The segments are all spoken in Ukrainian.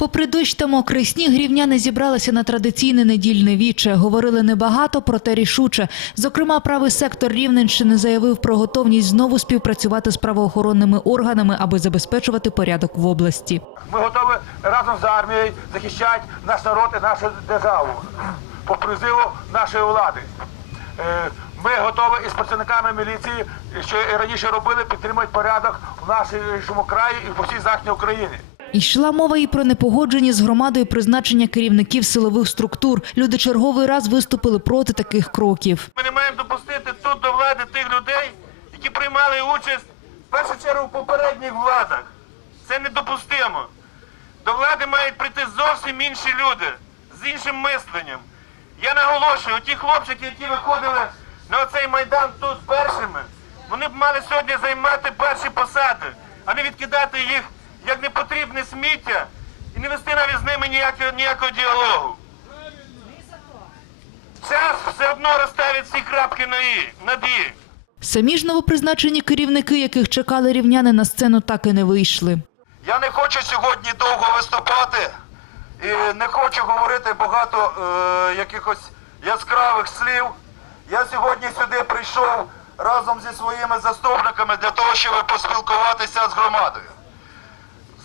Попри дощ та мокрий сніг, рівняни зібралися на традиційне недільне віче. Говорили небагато, проте рішуче. Зокрема, правий сектор Рівненщини заявив про готовність знову співпрацювати з правоохоронними органами, аби забезпечувати порядок в області. Ми готові разом з армією захищати наш народ і нашу державу по призиву нашої влади. Е, Ми готові із працівниками міліції, що і раніше робили, підтримати порядок в нашому краї і по всій Західній Україні. Йшла мова і про непогодження з громадою призначення керівників силових структур. Люди черговий раз виступили проти таких кроків. Ми не маємо допустити тут до влади тих людей, які приймали участь в першу чергу в попередніх владах. Це недопустимо. До влади мають прийти зовсім інші люди з іншим мисленням. Я наголошую, ті хлопчики, які виходили на оцей майдан тут першими, вони б мали сьогодні займати перші посади, а не відкидати їх як непотрібне сміття і не вести навіть з ними ніякого, ніякого діалогу. Час все одно розставить всі крапки на «і», над «і». Самі ж новопризначені керівники, яких чекали рівняни на сцену, так і не вийшли. Я не хочу сьогодні довго виступати і не хочу говорити багато е, якихось яскравих слів. Я сьогодні сюди прийшов разом зі своїми заступниками для того, щоб поспілкуватися з громадою.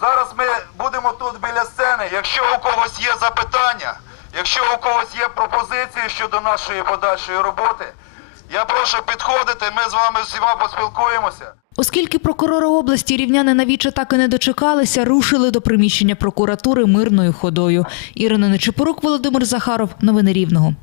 Зараз ми будемо тут біля сцени. Якщо у когось є запитання, якщо у когось є пропозиції щодо нашої подальшої роботи, я прошу підходити, ми з вами всіма поспілкуємося. Оскільки прокурори області рівняни на так і не дочекалися, рушили до приміщення прокуратури мирною ходою. Ірина Нечипорук, Володимир Захаров. Новини Рівного.